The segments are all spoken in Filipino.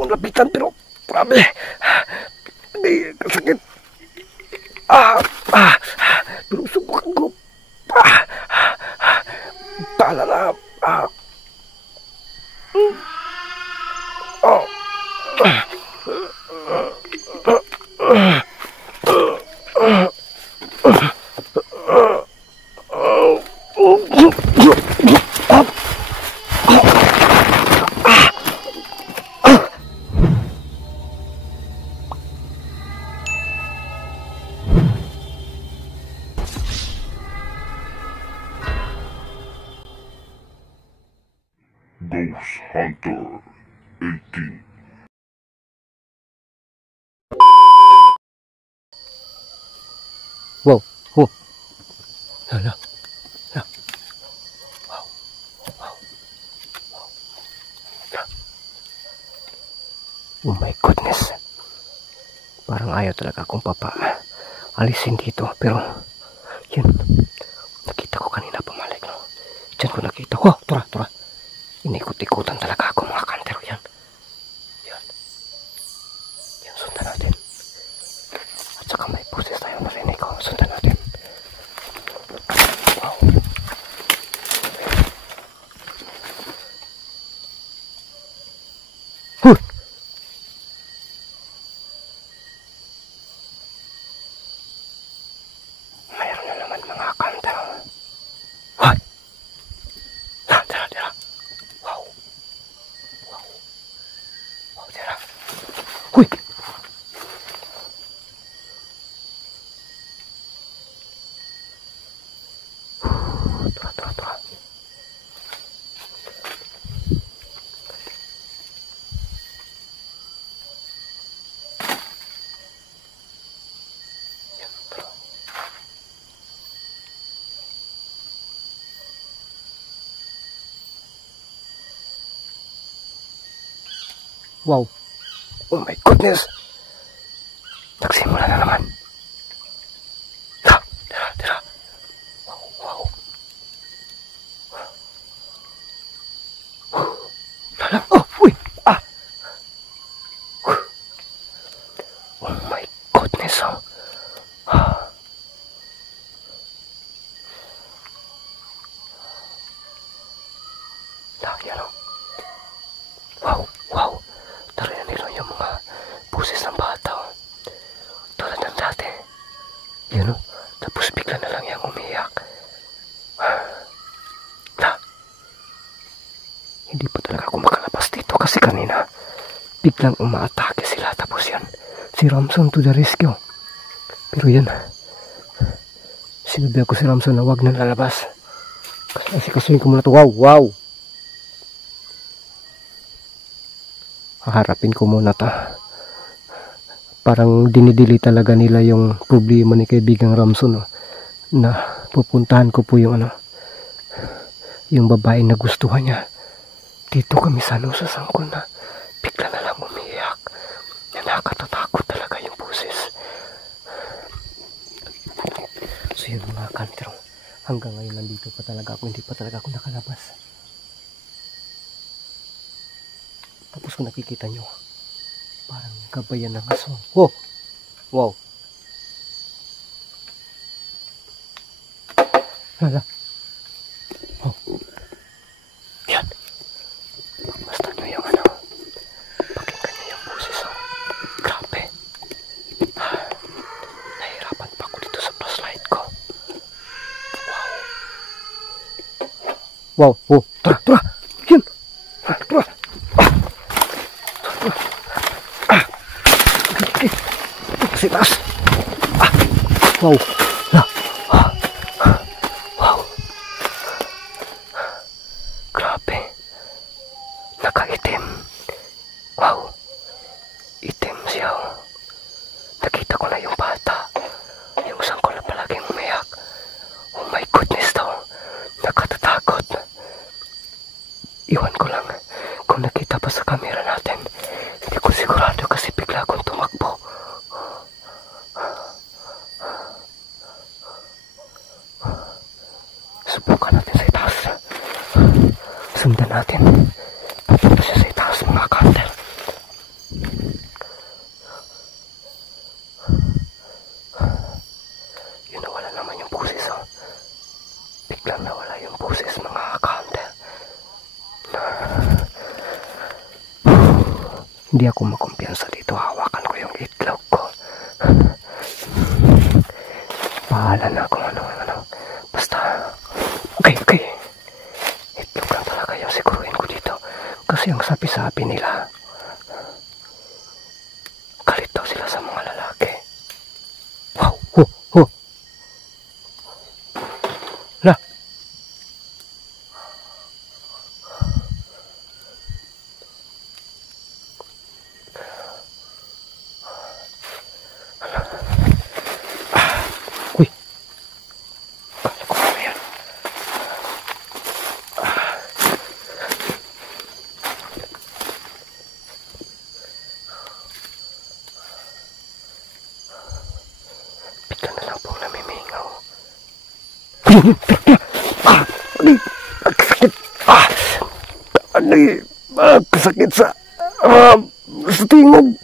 ko lapitan pero grabe. Kasakit. Pero subukan ko. Talala. Ghost Hunter 18. Wow. Oh. Hala. Hala. Wow. Wow. Wow. Hala. Oh my goodness. Parang ayaw talaga akong alisin dito. Pero, yun. Nakita ko kanina pumalik, no? Diyan ko nakita. Oh, tura. Inikot-ikutan talaga ako mga kantero. Yan. Yan, sundan natin. At saka may pusis tayo narinig ko. Sundan natin. Wow. Huh. Mayroon na naman mga kantero. What? Tira. Wow. Tira. Huy. Tura. Wow. Oh my goodness. Nagsimula na naman. Tira. Wow. Lala. Oh, uy. Oh my goodness. Yan. Wow. Tarihan nila yung mga buses ng bata. Tulad ng dati. Yun o. Tapos bigla na lang yung umiyak. Hindi pa talaga ako makalabas dito kasi kanina biglang umaatake sila. Tapos yan, si Ramson to the rescue. Pero yan, sinabi ako si Ramson na wag na lalabas. Kasi kasuhin ko muna ito. Wow. Haharapin ko muna ta. Parang dinidili talaga nila yung problema ni kaibigang Ramson, na pupuntahan ko po yung yung babae na gustuhan niya. Dito kami sa sangkol na bigla na lang umiyak. Nakakatakot talaga yung boses. So yun mga kantero, hanggang ngayon nandito pa talaga ako, hindi pa talaga ako nakalabas. Tapos kung nakikita nyo, parang gabayan ng aso. Oh! Wow! Hala! Oh! Yan! Basta nyo yung pakinggan nyo yung boses. Grabe! Nahirapan pa ako dito sa flashlight ko. Wow! Oh! Tara! Yan! Tara! Si Mas. Wow. Wow. Grabe. Nakaitim. Wow. Itim siya. Nakita ko na yung bata. Yung sangkol na palaging umiyak. Oh my goodness daw. Nakatatakot. Iwan ko lang kung nakita pa sa camera natin. Hindi ko sigurado kasi bigla akong tumakbo. Subukan natin sa itaas. Sundan natin. Papunta siya sa itaas mga kanter. Hindi ako makumpiyansa dito. Hawakan ko yung itlog ko. Bahala na kung ano. Basta, okay. Itlog lang talaga yung siguruhin ko dito. Kasi ang sabi-sabi nila, galit daw sila sa mga lalaki. Wow, La. Uy. Kala ko ano yan. Bigla na lang pong namimingaw. Kasakit sa tingog.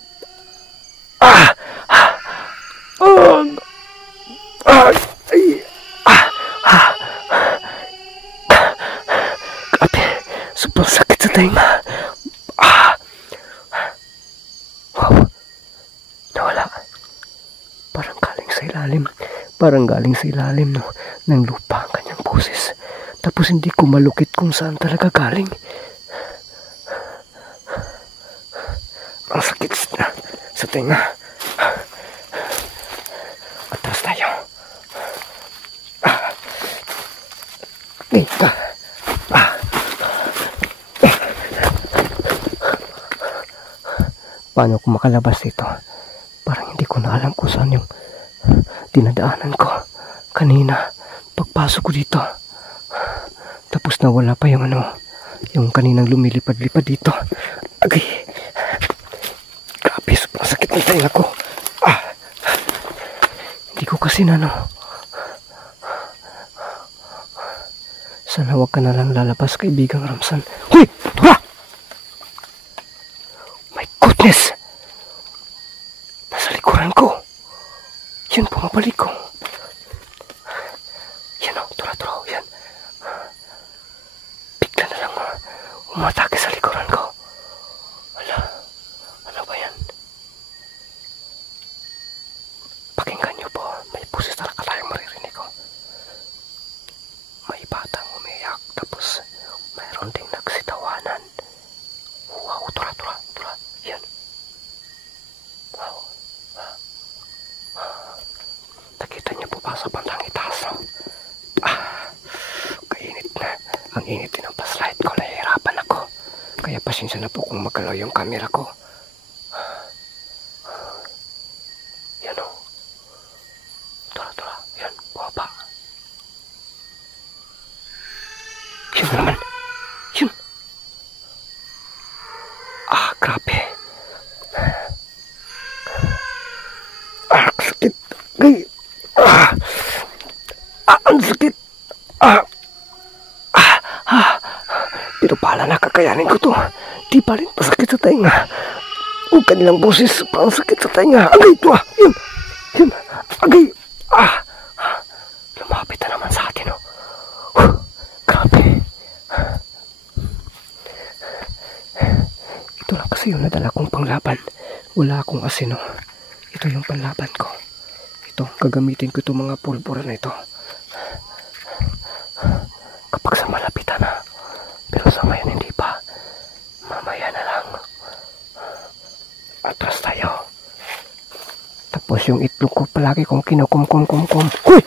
Grabe, sobrang sakit sa tenga. Wow, nawala. Parang galing sa ilalim ng lupa ang kanyang boses. Tapos hindi ko malukit kung saan talaga galing. Ang sakit sa tenga. Atras tayo. Dito. Paano ko makalabas dito? Parang hindi ko na alam kung saan yung dinadaanan ko kanina pagpasok ko dito. Tapos nawala pa yung yung kaninang lumilipad-lipad dito. Agay. Grabe, sobrang sakit ng tenga ko. Hindi ko kasi sana wag ka na lang lalabas, kaibigang Ramson. Huy! Tura! My goodness! Nasa likuran ko. Yan, pumabalik ko. Yan tura, yan. Bigla na lang umatake sa likuran ko. Ano ba yan? Pakinggan niyo po, may pusis talaga tayong maririnig ko. May batang umiyak, tapos mayroon ding nagsitawanan. Wow, tura, yan. Wow. Nakita niyo po ba sa bandang itaas? Kainit na. Ang init din ng flashlight ko. Nahihirapan ako. Kaya pasensya na po kung magalaw yung camera ko. Yan o. Tura. Yan. Bumaba. Yan naman. Yan. Grabe. Sakit. Ang sakit. Pero pala na, kakayanin ko to. Di pa rin pasakit sa tenga. Ang kanilang boses, parang sakit sa tenga. Agay, ito Yan. Agay. Lumapit na naman sa akin, Grabe. Ito lang kasi yung nadala kong panglaban. Wala akong asino. Ito yung panlaban ko. Ito, gagamitin ko itong mga pulbura na ito kapag sa malapitan na. Pero sa ngayon hindi pa. Mamaya na lang. Atras tayo. Tapos yung itlog ko palagi kong kinukum-kum-kum-kum. Huy!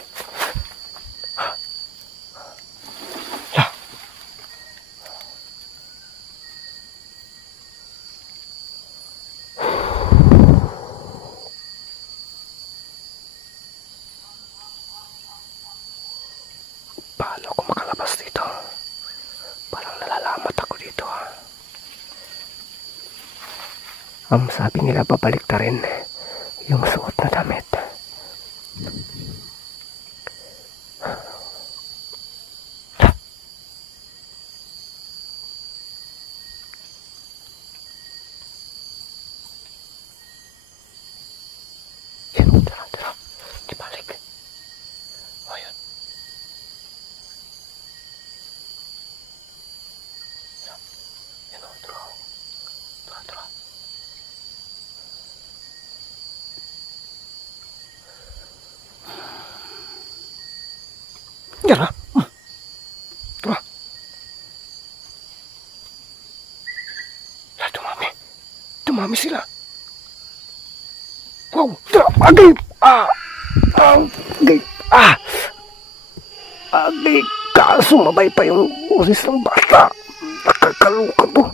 Paano ako makalabas dito? Parang nalalamat ako dito. Ang sabi nila babalik na rin yung suot na damit. Yan, tara. Di balik. Ayun. Yan, tara. Yara. Tara. Dumami. Dumami sila. Wow. Tara. Agay. Agay. Agay. Sumabay pa yung boses ng bata. Nakakaluka to.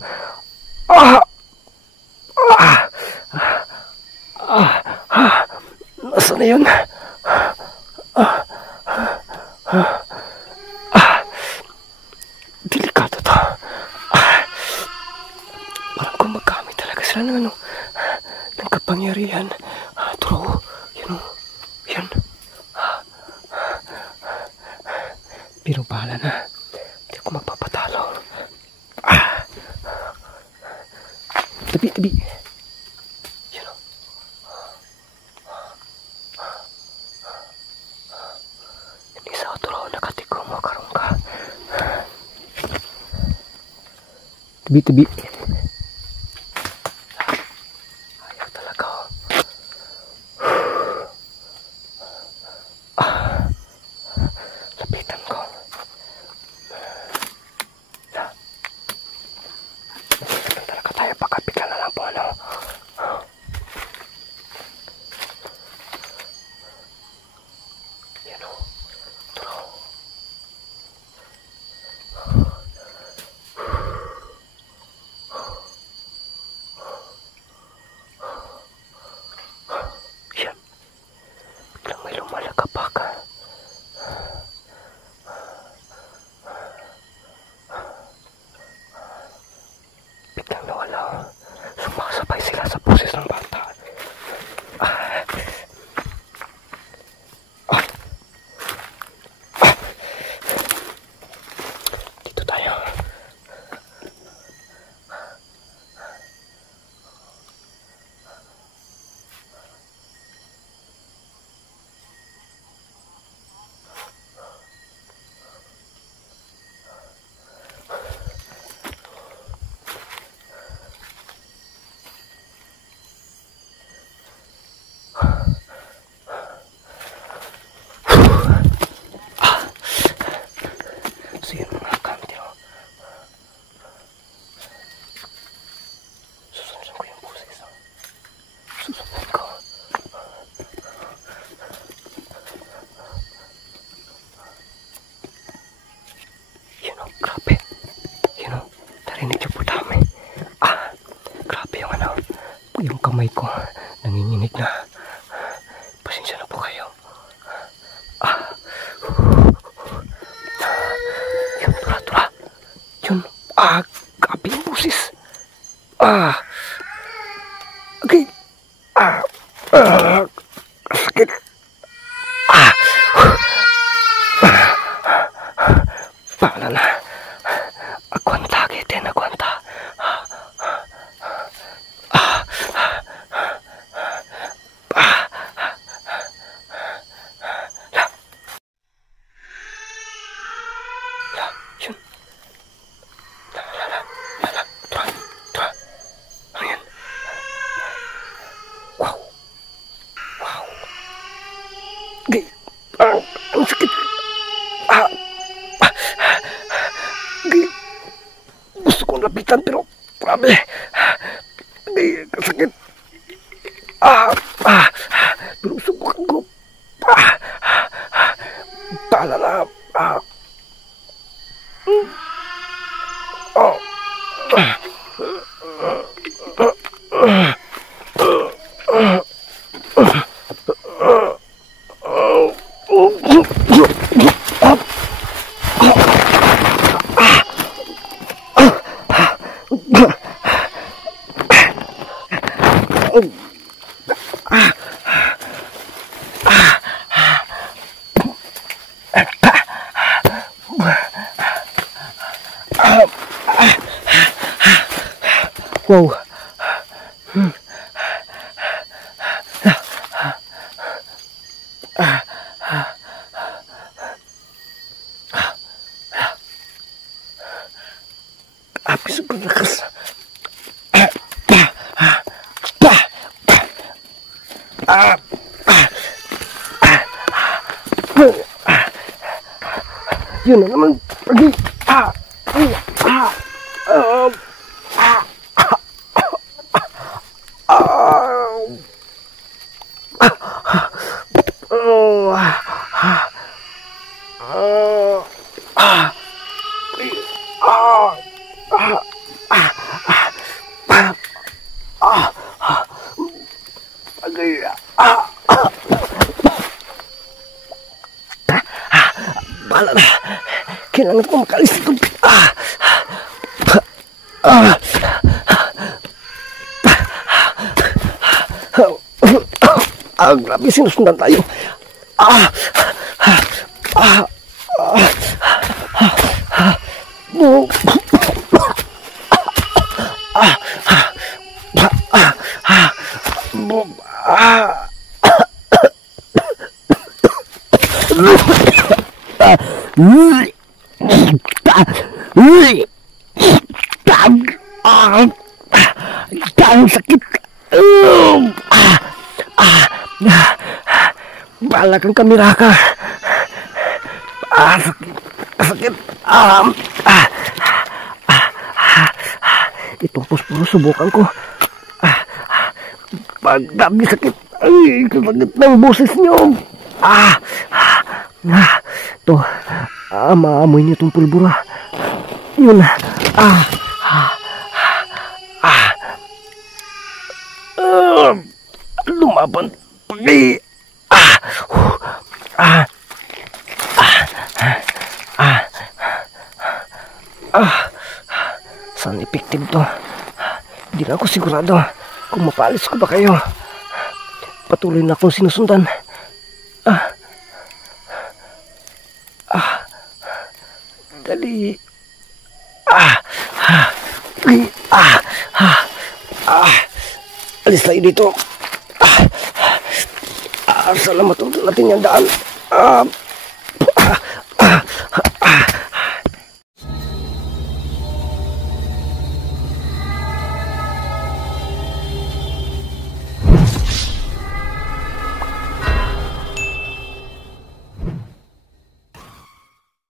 Nasaan na yun? Delikado to. Parang gumagamit talaga sila ng ng kapangyarihan. Turo. Yan. Yan. Pero bahala na. Hindi ako magpapatalo. Tabi. Yan o. Yung isa ko turo. Nakatigo mo karong ka. Tabi. Ayaw talaga o. Lapitan ko. Talaga tayo pagkapigla na lang po ano. Yan o. Turo. Yan. Biglang may lumalagapak. Biglang nawala. Sumasabay sila sa boses ng bata. Dito tayo. So yun mga kamti o. Susunod ko yung boses o. Susunod ko. Yun o, grabe. Yun o, narinig niyo po dami. Grabe yung yung kamay ko. Nanginginig na. Pasensya na po kayo. Yun, tura. Yun, grabe yung boses. Okay. Sakit. Paala na. Aguanta, Geten, aguanta. Yun. Tura. Ano yan? Wow. Ang sakit. Gusto kong lapitan pero grabe. Kasakit. Pero subukan ko. Bahala na. Wow. Habis berlakas. Yun na naman. Pagi. Ah. Ah. Ah. Bahala na. Kailangan ko makalis dito. Grabe, sinusundan tayo. Ang sakit. Bahala kang kamera ka. Sakit. Itong puspuro subukan ko. Pagdami sakit. Ay, sakit ng boses nyo. Ito. Maamoy niyo itong pulbura. Yun. Lumaban. Pagi. Saan effective to? Hindi na ako sigurado kung mapalis ko ba kayo. Patuloy na akong sinusundan. Dali. Alis tayo dito. Salamat natin yung daan.